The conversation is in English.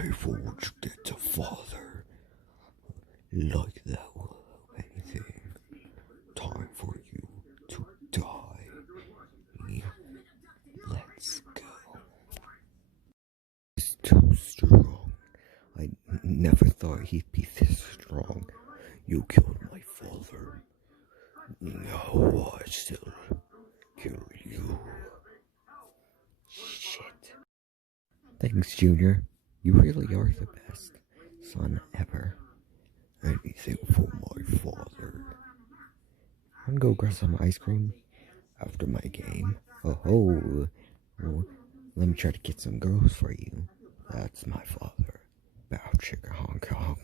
Hey, Forge, get to father. Like that will help anything. Time for you to die. Let's go. He's too strong. I never thought he'd be this strong. You killed my father. Now I still kill you. Shit. Thanks, Junior. You really are the best son ever. Anything for my father. I'm gonna go grab some ice cream after my game. Oh, well, let me try to get some girls for you. That's my father. Bow chicka Hong Kong.